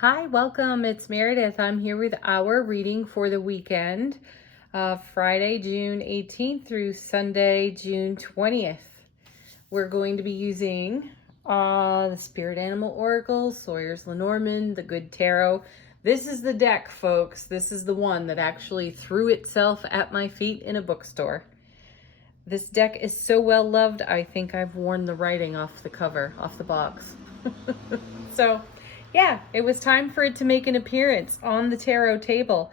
Hi, welcome. It's Meredith. I'm here with our reading for the weekend, Friday, June 18th through Sunday, June 20th. We're going to be using the Spirit Animal Oracle, Sawyer's Lenormand, the Good Tarot. This is the deck, folks. This is the one that actually threw itself at my feet in a bookstore. This deck is so well loved, I think I've worn the writing off the cover, off the box. So, yeah, it was time for it to make an appearance on the tarot table.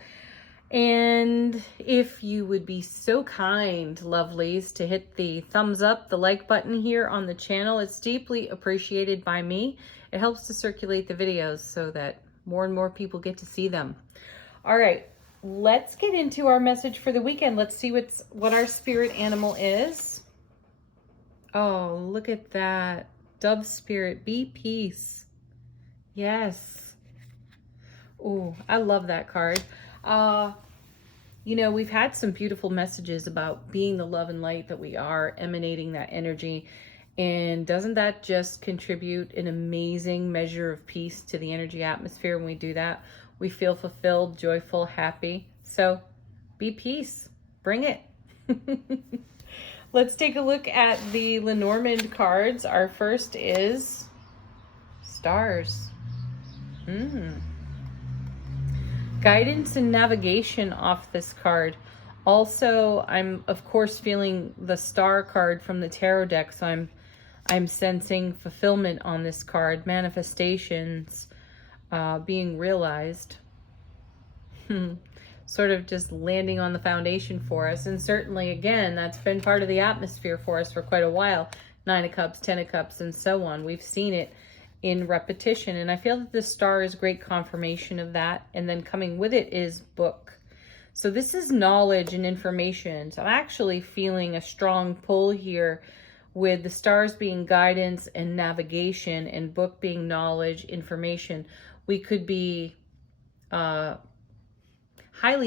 And if you would be so kind, lovelies, to hit the thumbs up, the like button here on the channel, it's deeply appreciated by me. It helps to circulate the videos so that more and more people get to see them. All right, let's get into our message for the weekend. Let's see what our spirit animal is. Oh, look at that. Dove spirit, be peace. Yes. Oh, I love that card. We've had some beautiful messages about being the love and light that we are, emanating that energy. And doesn't that just contribute an amazing measure of peace to the energy atmosphere when we do that? We feel fulfilled, joyful, happy. So be peace. Bring it. Let's take a look at the Lenormand cards. Our first is stars. Guidance and navigation off this card. Also, I'm of course feeling the star card from the tarot deck, so I'm sensing fulfillment on this card, manifestations being realized. Sort of just landing on the foundation for us. And certainly, again, that's been part of the atmosphere for us for quite a while. 9 of Cups, 10 of Cups, and so on. We've seen it in repetition, and I feel that the star is great confirmation of that. And then coming with it is book. So this is knowledge and information. So I'm actually feeling a strong pull here with the stars being guidance and navigation and book being knowledge, information. We could be highly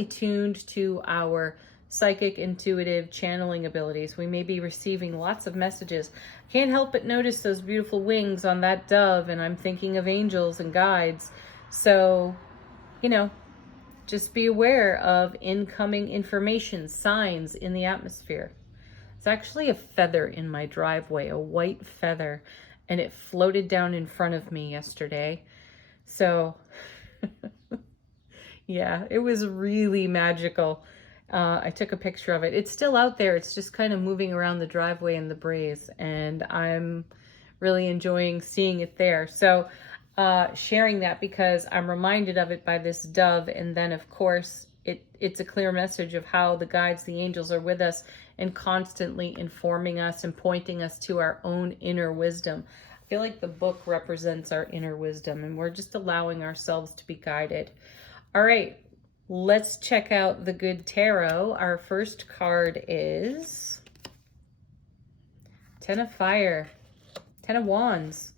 tuned to our psychic, intuitive channeling abilities. We may be receiving lots of messages. Can't help but notice those beautiful wings on that dove, and I'm thinking of angels and guides. So, just be aware of incoming information, signs in the atmosphere. It's actually a feather in my driveway, a white feather, and it floated down in front of me yesterday. So, yeah, it was really magical. I took a picture of it. It's still out there. It's just kind of moving around the driveway in the breeze, and I'm really enjoying seeing it there. So sharing that because I'm reminded of it by this dove, and then of course it's a clear message of how the guides, the angels, are with us and constantly informing us and pointing us to our own inner wisdom. I feel like the book represents our inner wisdom, and we're just allowing ourselves to be guided. All right. Let's check out the Good Tarot. Our first card is 10 of Fire, 10 of Wands.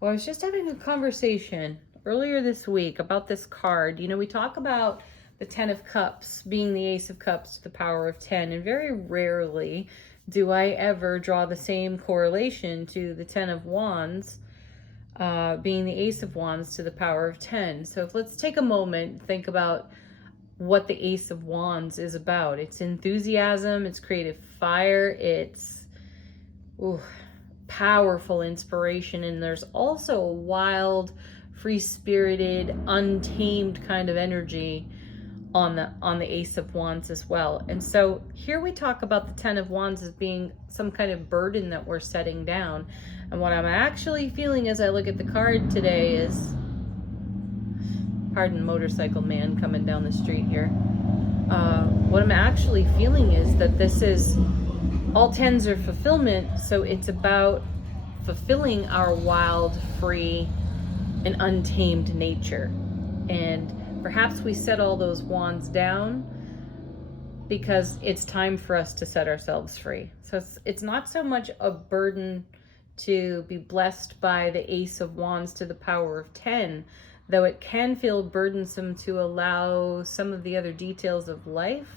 Well, I was just having a conversation earlier this week about this card. We talk about the 10 of Cups being the Ace of Cups to the power of 10, and very rarely do I ever draw the same correlation to the 10 of Wands being the Ace of Wands to the power of 10. So let's take a moment and think about what the Ace of Wands is about. It's enthusiasm, it's creative fire, it's powerful inspiration, and there's also a wild, free-spirited, untamed kind of energy on the Ace of Wands as well. And so here we talk about the 10 of Wands as being some kind of burden that we're setting down. And what I'm actually feeling as I look at the card today is, pardon motorcycle man coming down the street here. What I'm actually feeling is that this is, all 10s are fulfillment, so it's about fulfilling our wild, free, and untamed nature. And perhaps we set all those wands down because it's time for us to set ourselves free. So it's not so much a burden to be blessed by the Ace of Wands to the power of 10, though it can feel burdensome to allow some of the other details of life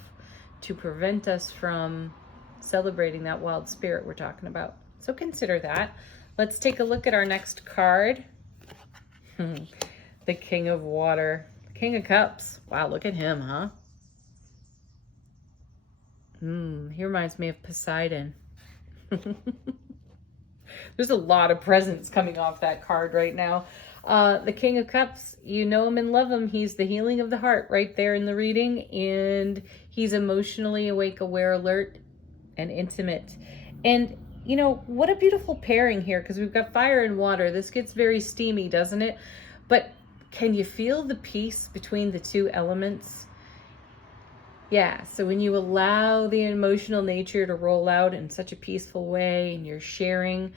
to prevent us from celebrating that wild spirit we're talking about. So consider that. Let's take a look at our next card. the King of Water, King of Cups. Wow, look at him, huh? He reminds me of Poseidon. There's a lot of presents coming off that card right now. The King of Cups, you know him and love him. He's the healing of the heart right there in the reading. And he's emotionally awake, aware, alert, and intimate. And, you know, what a beautiful pairing here, because we've got fire and water. This gets very steamy, doesn't it? But can you feel the peace between the two elements? Yeah, so when you allow the emotional nature to roll out in such a peaceful way, and you're sharing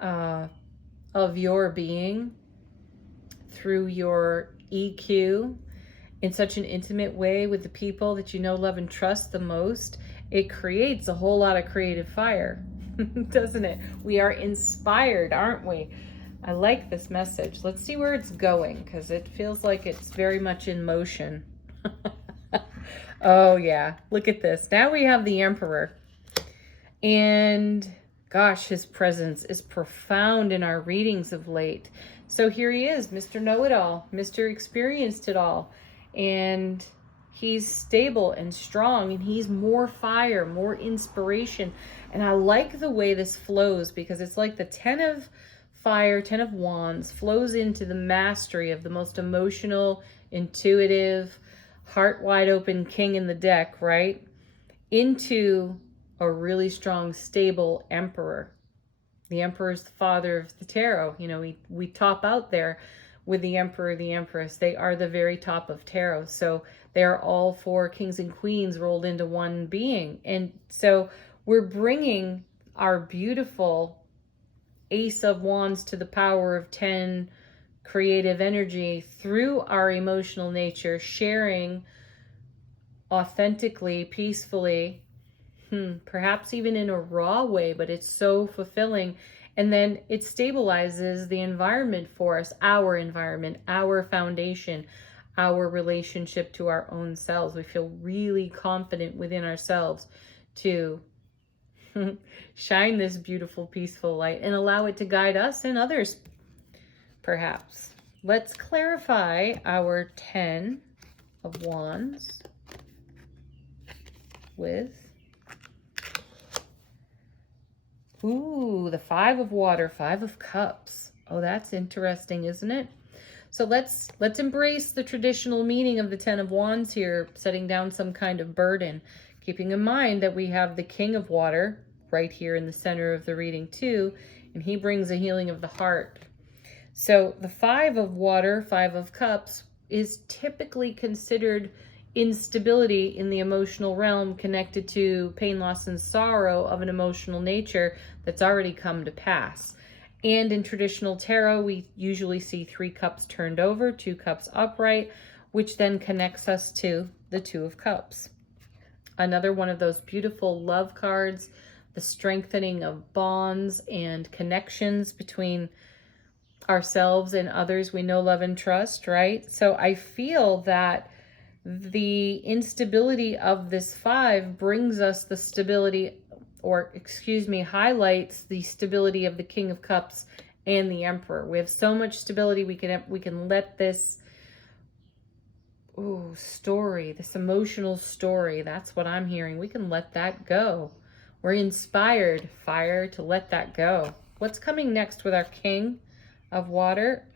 of your being through your EQ in such an intimate way with the people that you know, love, and trust the most, it creates a whole lot of creative fire, doesn't it? We are inspired, aren't we? I like this message. Let's see where it's going, because it feels like it's very much in motion. Oh yeah, look at this. Now we have the Emperor. And gosh, his presence is profound in our readings of late. So here he is, Mr. Know-It-All, Mr. Experienced It All. And he's stable and strong, and he's more fire, more inspiration. And I like the way this flows, because it's like the 10 of fire, 10 of wands flows into the mastery of the most emotional, intuitive, heart wide open king in the deck, right? Into a really strong, stable emperor. The emperor is the father of the tarot. You know, we top out there with the emperor, the empress. They are the very top of tarot. So they are all four kings and queens rolled into one being. And so we're bringing our beautiful Ace of Wands to the power of 10 creative energy through our emotional nature, sharing authentically, peacefully, perhaps even in a raw way, but it's so fulfilling. And then it stabilizes the environment for us, our environment, our foundation, our relationship to our own selves. We feel really confident within ourselves to shine this beautiful, peaceful light and allow it to guide us and others, perhaps. Let's clarify our 10 of Wands with, the 5 of Water, 5 of Cups. Oh, that's interesting, isn't it? So let's embrace the traditional meaning of the 10 of Wands here, setting down some kind of burden, keeping in mind that we have the King of Water right here in the center of the reading too, and he brings a healing of the heart. So the 5 of Water, 5 of Cups, is typically considered instability in the emotional realm, connected to pain, loss, and sorrow of an emotional nature that's already come to pass. And in traditional tarot, we usually see 3 cups turned over, 2 cups upright, which then connects us to the 2 of Cups. Another one of those beautiful love cards, the strengthening of bonds and connections between ourselves and others we know, love, and trust, right? So I feel that the instability of this 5 brings us the stability, or excuse me, highlights the stability of the King of Cups and the Emperor. We have so much stability, we can let this story, this emotional story, that's what I'm hearing. We can let that go. We're inspired, fire, to let that go. What's coming next with our King of Water?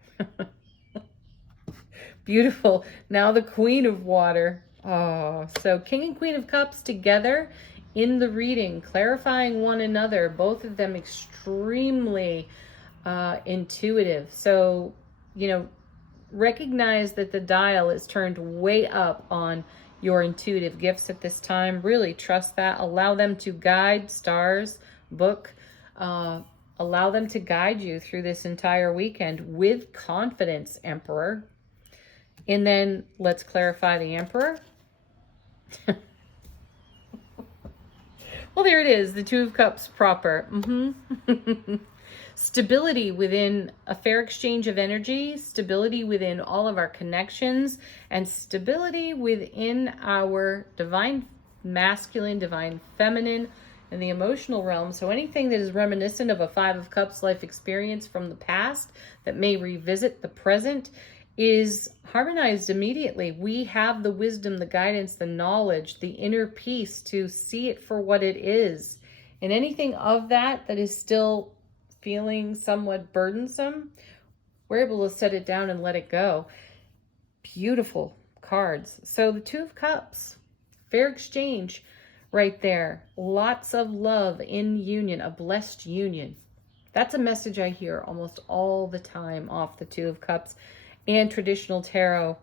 Beautiful. Now the Queen of Water. Oh, so King and Queen of Cups together in the reading, clarifying one another, both of them extremely intuitive. So, you know, recognize that the dial is turned way up on your intuitive gifts at this time. Really trust that. Allow them to guide, stars, book, allow them to guide you through this entire weekend with confidence, Emperor. And then let's clarify the Emperor. Well, there it is, the 2 of Cups proper. Stability within a fair exchange of energy, stability within all of our connections, and stability within our divine masculine, divine feminine, and the emotional realm. So anything that is reminiscent of a 5 of Cups life experience from the past that may revisit the present, is harmonized immediately. We have the wisdom, the guidance, the knowledge, the inner peace to see it for what it is. And anything of that that is still feeling somewhat burdensome, we're able to set it down and let it go. Beautiful cards. So the Two of Cups, fair exchange right there. Lots of love in union, a blessed union. That's a message I hear almost all the time off the Two of Cups. And traditional tarot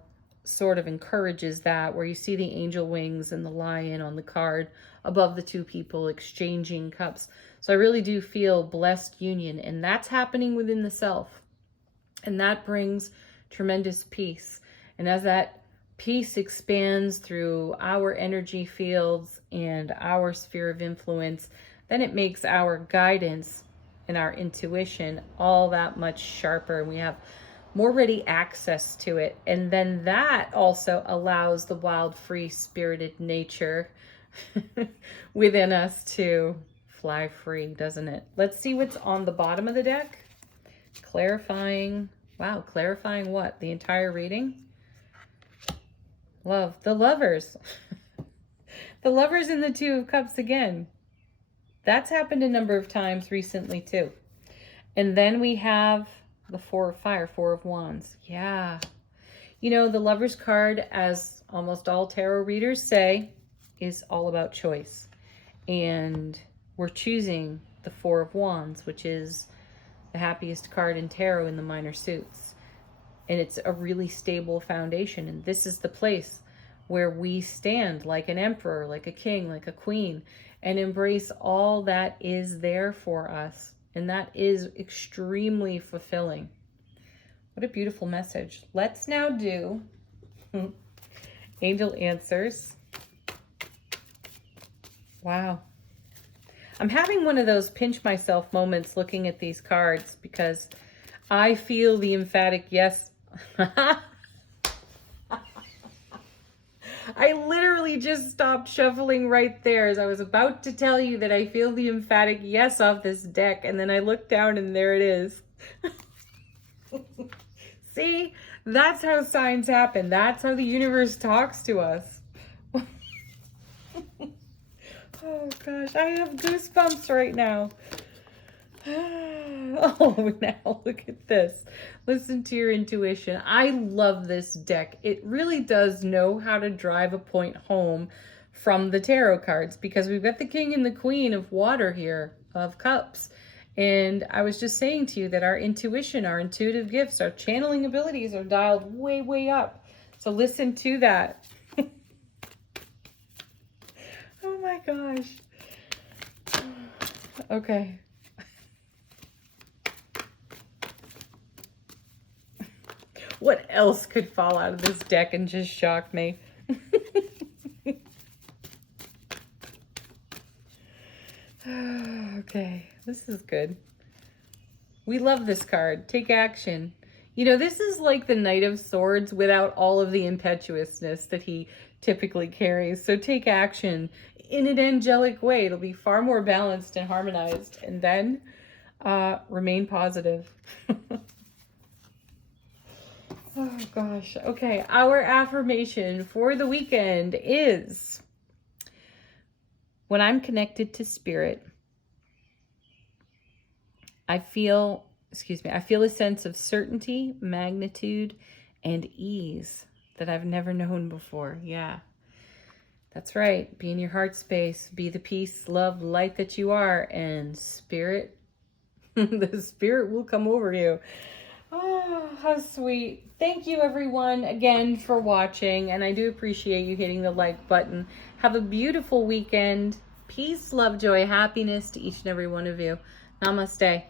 sort of encourages that, where you see the angel wings and the lion on the card above the two people exchanging cups. So I really do feel blessed union, and that's happening within the self. And that brings tremendous peace. And as that peace expands through our energy fields and our sphere of influence, then it makes our guidance and our intuition all that much sharper. We have more ready access to it. And then that also allows the wild, free spirited nature within us to fly free, doesn't it? Let's see what's on the bottom of the deck. Clarifying. Wow, clarifying what? The entire reading? Love. The Lovers. The Lovers in the Two of Cups again. That's happened a number of times recently too. And then we have the Four of Fire, Four of Wands. Yeah. You know, the Lover's card, as almost all tarot readers say, is all about choice. And we're choosing the Four of Wands, which is the happiest card in tarot in the minor suits. And it's a really stable foundation. And this is the place where we stand like an emperor, like a king, like a queen, and embrace all that is there for us. And that is extremely fulfilling. What a beautiful message. Let's now do Angel Answers. Wow. I'm having one of those pinch myself moments looking at these cards because I feel the emphatic yes. I literally just stopped shuffling right there as I was about to tell you that I feel the emphatic yes off this deck, and then I looked down and there it is. See, that's how signs happen. That's how the universe talks to us. Oh gosh, I have goosebumps right now. Oh, now look at this. Listen to your intuition. I love this deck. It really does know how to drive a point home from the tarot cards, because we've got the King and the Queen of Water here, of Cups. And I was just saying to you that our intuition, our intuitive gifts, our channeling abilities are dialed way, way up. So listen to that. Oh my gosh. Okay. What else could fall out of this deck and just shock me? Okay, this is good. We love this card. Take action. You know, this is like the Knight of Swords without all of the impetuousness that he typically carries. So take action in an angelic way. It'll be far more balanced and harmonized. And then remain positive. Oh gosh. Okay, our affirmation for the weekend is: when I'm connected to spirit, I feel a sense of certainty, magnitude, and ease that I've never known before. Yeah, that's right. Be in your heart space. Be the peace, love, light that you are, and spirit, the spirit will come over you. Oh, how sweet. Thank you everyone again for watching, and I do appreciate you hitting the like button. Have a beautiful weekend. Peace, love, joy, happiness to each and every one of you. Namaste.